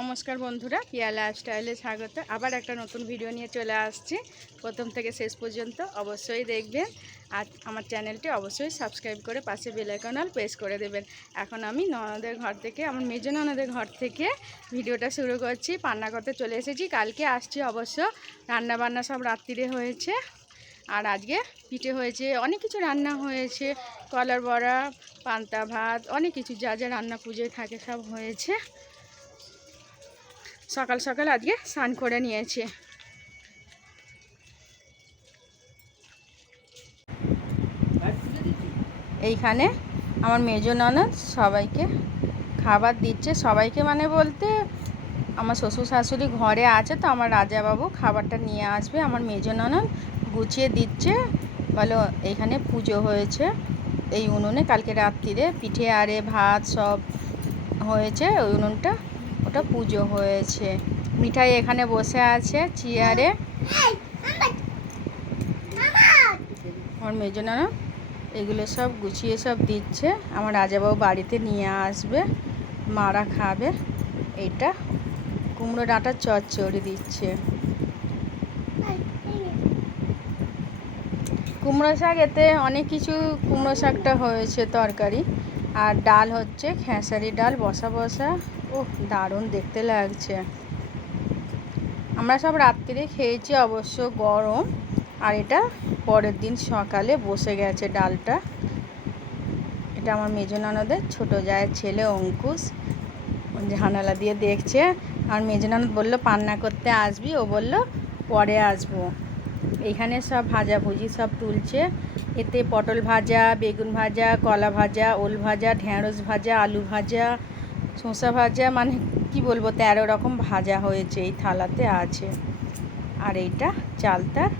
নমস্কার বন্ধুরা, পিয়া লাইফস্টাইলে স্বাগত। আবার একটা নতুন ভিডিও নিয়ে চলে আসছি। প্রথম থেকে শেষ পর্যন্ত অবশ্যই দেখবেন। আর আমার চ্যানেলটি অবশ্যই সাবস্ক্রাইব করে পাশে বেল আইকন অল প্রেস করে দেবেন। এখন আমি ননদের ঘর থেকে, আমার মেজ ননদের ঘর থেকে ভিডিওটা শুরু করছি। পান্না করতে চলে এসেছি। কালকে আসছি অবশ্য, রান্নাবান্না সব রাত্রিরে হয়েছে। আর আজকে পিঠে হয়েছে, অনেক কিছু রান্না হয়েছে, কলার বড়া, পান্তা ভাত, অনেক কিছু যা যা রান্না পুজোয় থাকে সব হয়েছে। সকাল সকাল আজকে স্নান করে নিয়েছে। এইখানে আমার মেজ ননদ সবাইকে খাবার দিচ্ছে। সবাইকে মানে বলতে আমার শ্বশুর শাশুড়ি ঘরে আছে, তো আমার রাজাবাবু খাবারটা নিয়ে আসবে। আমার মেজ ননদ গুছিয়ে দিচ্ছে। বলো এইখানে পুজো হয়েছে এই উনুনে, কালকে রাত্রিরে পিঠে আরে ভাত সব হয়েছে। ওই উনুনটা ওটা পুজো হয়েছে। মিঠাই এখানে বসে আছে চেয়ারে। আমার মেজ ননদ এগুলো সব গুছিয়ে সব দিচ্ছে। আমার রাজাবাবু বাড়িতে নিয়ে আসবে, মারা খাবে। এইটা কুমড়ো ডাঁটার চচ্চড়ি দিচ্ছে। কুমড়ো শাক, এতে অনেক কিছু, কুমড়ো শাকটা হয়েছে তরকারি, আর ডাল হচ্ছে খেসারি ডাল বসা বসা। ওহ, দারুণ দেখতে লাগছে। আমরা সব রাত্রিরে খেয়েছি অবশ্য, গরম। আর এটা পরের দিন সকালে বসে গেছে ডালটা। এটা আমার মেজ ননদের ছোটো জায়ের ছেলে অঙ্কুশ, জানালা দিয়ে দেখছে। আর মেজ ননদ বললো পান্না করতে আসবি, ও বলল পরে আসবো। এইখানে সব ভাজাভুজি সব তুলছে। এতে পটল ভাজা, বেগুন ভাজা, কলা ভাজা, ওল ভাজা, ঢ্যাঁড়স ভাজা, আলু ভাজা, শসা ভাজা, মানে কি বলবো, 13 রকম ভাজা হয়েছে এই থালাতে আছে। আর এইটা চালতার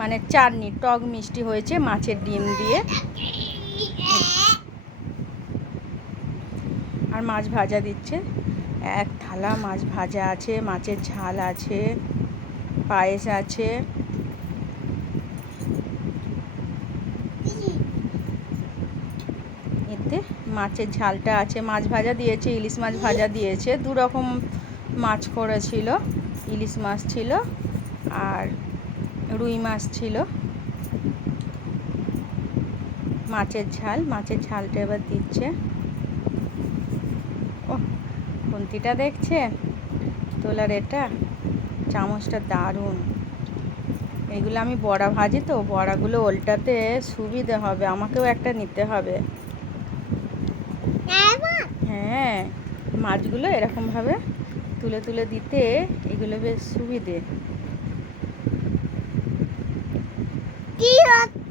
মানে চাটনি, টক মিষ্টি হয়েছে মাছের ডিম দিয়ে। আর মাছ ভাজা দিচ্ছে, এক থালা মাছ ভাজা আছে, মাছের ঝাল আছে, পায়েস আছে। এতে মাছের ঝালটা আছে, মাছ ভাজা দিয়েছে, ইলিশ মাছ ভাজা দিয়েছে। 2 রকম মাছ করেছিল, ইলিশ মাছ ছিল আর রুই মাছ ছিল। মাছের ঝাল, মাছের ঝালটা এবার দিচ্ছে। ও, খুন্তিটা দেখছেন তোলার, এটা চামচটা দারুণ। এগুলো আমি বড়া ভাজি, তো বড়াগুলো ওল্টাতে সুবিধে হবে, আমাকেও একটা নিতে হবে। হ্যাঁ, মাছগুলো এরকমভাবে তুলে তুলে দিতে এগুলো বেশ সুবিধে।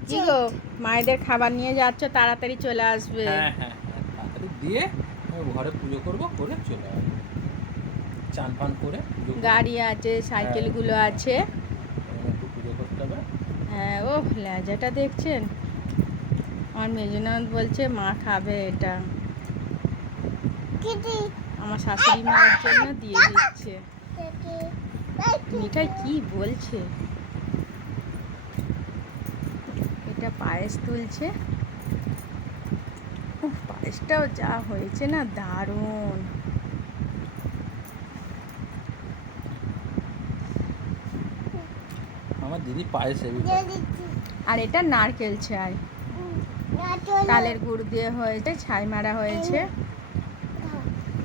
কি গো, মায়েদের খাবার নিয়ে যাচ্ছ, তাড়াতাড়ি চলে আসবে। হ্যাঁ হ্যাঁ হ্যাঁ, তাড়াতাড়ি দিয়ে ঘরে পুজো করবো, করে চলে আসবো। চান পান করে গাড়ি আছে, সাইকেলগুলো আছে। একটু পুজো করতে হবে। হ্যাঁ, ও লেজাটা দেখছেন। আমার মেজনন্দ বলছে মা খাবে এটা, আমার শাশুড়ি মায়ের জন্য দিয়ে দিচ্ছে। মিঠাই কি বলছে, এটা পায়েস তুলছে। পায়েসটাও যা হয়েছে না, দারুণ। আমার দিদি পায়েস আর এটা নারকেল ছাই, তালের গুড় দিয়ে হয়েছে, ছাই মারা হয়েছে,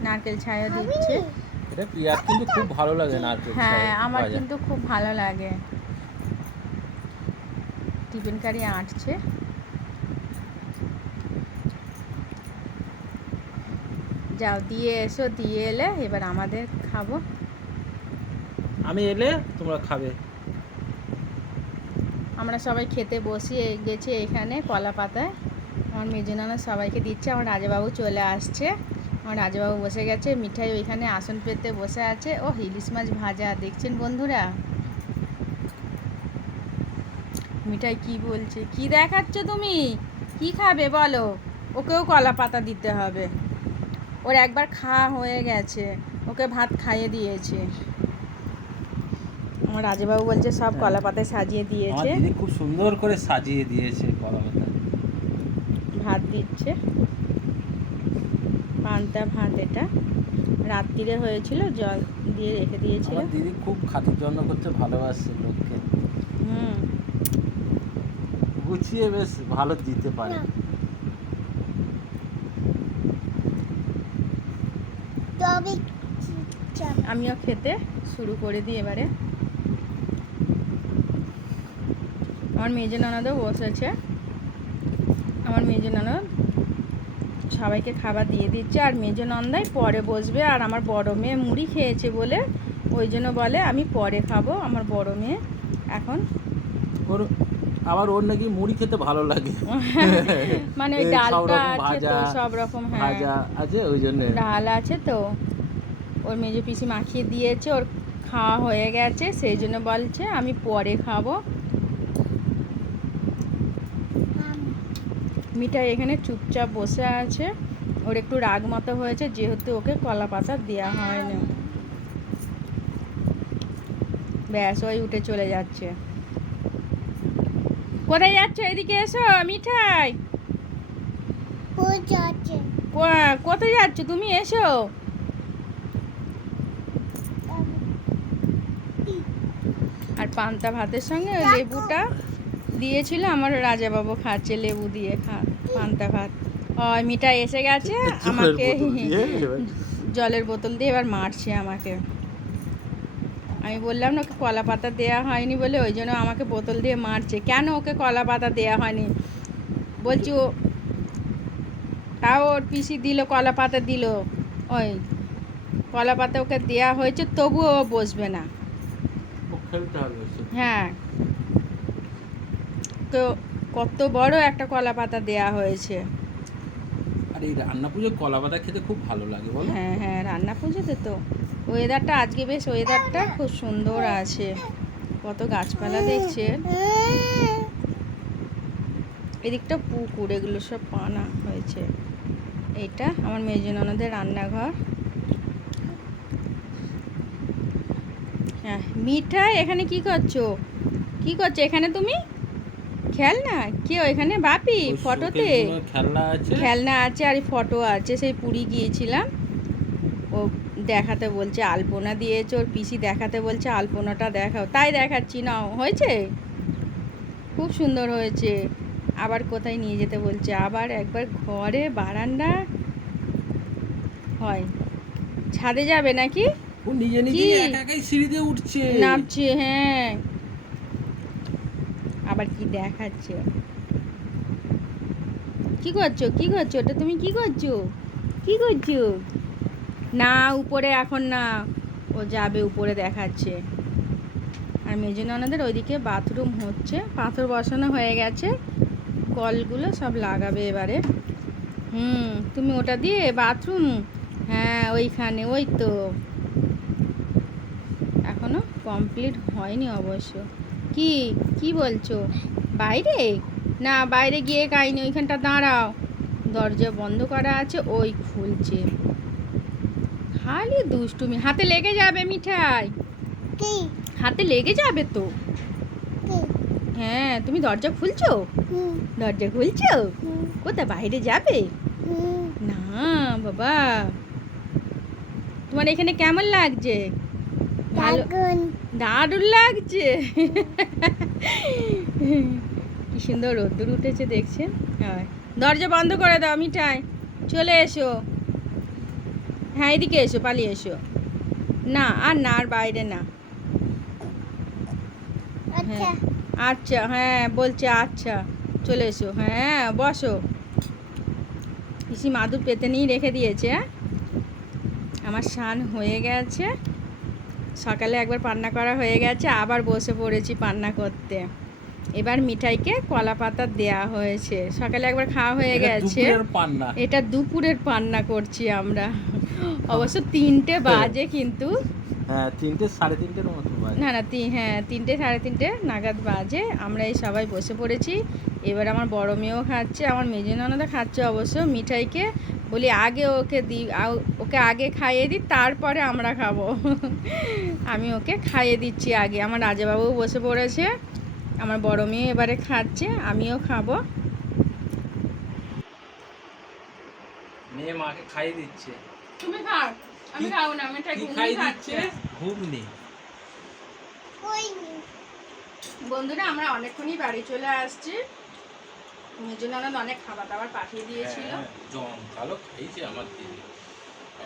নারকেল ছাইও দিচ্ছে। এটা পিয়ার কিন্তু খুব ভালো লাগে নারকেল ছাই। হ্যাঁ, আমার কিন্তু খুব ভালো লাগে। টিফিন কারি আঁটছে। যাও দিয়ে এসো, দিয়ে এলে এবার আমাদের খাবো। আমি এলে তোমরা খাবে। আমরা সবাই খেতে বসিয়ে গেছি এখানে কলা পাতায়। আমার মেজনানা সবাইকে দিচ্ছে। আমার রাজাবাবু চলে আসছে, আমার রাজাবাবু বসে গেছে। মিঠাই ওইখানে আসন পেতে বসে আছে। ও, ইলিশ মাছ ভাজা দেখছেন বন্ধুরা। মিঠাই কি বলছে, কি দেখাচ্ছ তুমি, কি খাবে বলো? ওকেও কলা পাতা দিতে হবে, ওর একবার খাওয়া হয়ে গেছে, ওকে ভাত খাইয়ে দিয়েছে। আমার রাজাবাবু বলছে সব কলা পাতায় সাজিয়ে দিয়েছে। দিদি খুব সুন্দর করে সাজিয়ে দিয়েছে কলা পাতা। ভাত দিচ্ছে। পান্তা ভাত এটা রাত্রিরে হয়েছিল, জল দিয়ে রেখে দিয়েছিল। আমার দিদি খুব খাতির যত্ন করতে ভালোবাসে লোককে, হুম। গুছিয়ে বেশ ভালো দিতে পারে। আমিও খেতে শুরু করে দিই এবারে। আমার মেজো ননদও বসেছে, আমার মেজো ননদ সবাইকে খাবার দিয়ে দিচ্ছে, আর মেজো নন্দাই পরে বসবে। আর আমার বড় মেয়ে মুড়ি খেয়েছে বলে ওই জন্য বলে আমি পরে খাবো। আমার বড় মেয়ে এখন ওর নাকি মুড়ি খেতে ভালো লাগে। মানে ওই ডালটা আছে তো, সব রকম ভাজা আছে, ওই জন্য ডাল আছে তো, ওর মেজো পিসি মাখিয়ে দিয়েছে, ওর খাওয়া হয়ে গেছে, সেই জন্য বলছে আমি পরে খাবো। মিঠাই এখানে চুপচাপ বসে আছে, ওর একটু রাগ মতো হয়েছে যেহেতু ওকে কলা পাতা দেওয়া হয়নি। ব্যাস ওই উঠে চলে যাচ্ছে। কোথায় যাচ্ছ? এদিকে এসো মিঠাই। কোথায় যাচ্ছ তুমি? এসো। আর পান্তা ভাতের সঙ্গে ওই লেবুটা দিয়েছিল, আমার রাজাবাবু খাচ্ছে লেবু দিয়ে পান্তা ভাত। ওই মিঠাই এসে গেছে, আমাকে জলের বোতল দিয়ে এবার মারছে আমাকে। আমি বললাম না ওকে কলা পাতা দেওয়া হয়নি বলে, ওই জন্য আমাকে বোতল দিয়ে মারছে। কেন ওকে কলা পাতা দেওয়া হয়নি বলছি, ও তাও ওর পিসি দিল, কলা পাতা দিল, ওই কলা পাতা ওকে দেওয়া হয়েছে তবুও ও বসবে না। হ্যাঁ, তো কত বড় একটা কলা পাতা দেওয়া হয়েছে। আর এই রান্না পুজো কলা পাতা খেতে খুব ভালো লাগে বলো? হ্যাঁ হ্যাঁ, রান্না পুজোতে তো ওয়েদারটা আজকে বেশ, ওয়েদারটা খুব সুন্দর আছে, কত গাছপালা দেখছে। এদিকটা পুকুর, এগুলো সব পানা হয়েছে। এইটা আমার মেজো ননদের রান্নাঘর। হ্যাঁ মিঠাই, এখানে কি করছো? কি করছো এখানে তুমি? খেলনা? কেউ এখানে? বাপি ফটোতে খেলনা আছে, আর ফটো আছে, সেই পুরী গিয়েছিলাম, ও দেখাতে বলছে আলপনা দিয়েছে, ওর পিসি দেখাতে বলছে আলপনাটা দেখাও, তাই দেখাচ্ছি। নাও, হয়েছে, খুব সুন্দর হয়েছে। আবার কোথায় নিয়ে যেতে বলছে, আবার একবার ঘরে বারান্দা হয়, ছাদে যাবে নাকি? ও নিজে নিজে একা একাই সিঁড়িতে উঠছে, নামছে। হ্যাঁ, আবার কি দেখাচ্ছে। কি করছো? কি করছো ওটা তুমি? কি করছো? কি করছো? না উপরে এখন না, ও যাবে উপরে দেখাচ্ছে। আর মেজো ননদের ওইদিকে বাথরুম হচ্ছে, পাথর বসানো হয়ে গেছে, কলগুলো সব লাগাবে এবারে। তুমি ওটা দিয়ে বাথরুম? হ্যাঁ ওইখানে, ওই তো এখনো কমপ্লিট হয়নি অবশ্য। কি কি বলছো? বাইরে? না বাইরে গিয়ে খাইনি, ওইখানটা দাঁড়াও, দরজা বন্ধ করা আছে, ওই খুলছে। খালি দুষ্টুমি, হাতে লেগে যাবে মিঠাই, হাতে লেগে যাবে তো। হ্যাঁ, তুমি দরজা খুলছো? দরজা খুলছো? কোথায় বাইরে যাবে? না বাবা, তোমার এখানে কেমন লাগছে? ভালো, দারুণ লাগছে। কি সুন্দর রোদ্দুর উঠেছে দেখছেন। দরজা বন্ধ করে দাও মিঠাই, চলে এসো। হ্যাঁ এদিকে এসো, পালিয়ে এসো। না আর না, আর বাইরে না। হ্যাঁ আচ্ছা, হ্যাঁ বলছে আচ্ছা, চলে এসো। হ্যাঁ বসো। পিসি মাদুর পেতে নিয়ে রেখে দিয়েছে। আমার স্নান হয়ে গেছে, সকালে একবার পান্না করা হয়ে গেছে, আবার বসে পড়েছি পান্না করতে। এবার মিঠাইকে কলা পাতা দেয়া হয়েছে, সকালে একবার খাওয়া হয়ে গেছে, এটা দুপুরের পান্না করছি আমরা। অবশ্য 3টে বাজে কিন্তু, হ্যাঁ 3টে 3:30-এর মতো বাজে। না না, হ্যাঁ 3টে 3:30 নাগাদ বাজে। আমরা এই সবাই বসে পড়েছি। এবার আমার বড় মেয়েও খাচ্ছে, আমার মেজো ননদও খাচ্ছে। অবশ্য মিঠাইকে বলি আগে ওকে দিই, ওকে আগে খাইয়ে দিই, তারপরে আমরা খাবো। আমি ওকে খাইয়ে দিচ্ছি আগে। আমার রাজাবাবুও বসে পড়েছে, আমার বড় মেয়ে এবারে খাচ্ছে, আমিও খাবো। মেয়ে মাকে খাইয়ে দিচ্ছে। তুমি খাও, আমি খাবো না, আমি কি খাইয়ে দিচ্ছে? ঘুগনি। বন্ধুরা আমরা অনেকক্ষণই বাড়ি চলে আসছি, মেজো ননদ অনেক খাবার দাবার পাঠিয়ে দিয়েছিল। ভালো খাইছে আমার দিদি,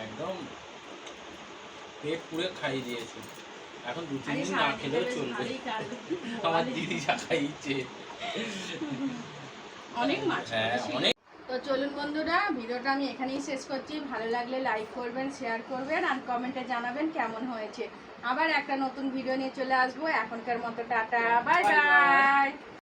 একদম পেট পুরে খাইয়ে দিয়েছে। এখন 2-3 দিন না খেলেও চলবে। আমার দিদি যা খাইছে অনেক মাছ। হ্যাঁ অনেক। তো চলুন বন্ধুরা, ভিডিওটা আমি এখানেই শেষ করছি। ভালো লাগলে লাইক করবেন, শেয়ার করবেন আর কমেন্টে জানাবেন কেমন হয়েছে। আবার একটা নতুন ভিডিও নিয়ে চলে আসবো। এখনকার মতো টাটা, বাই বাই।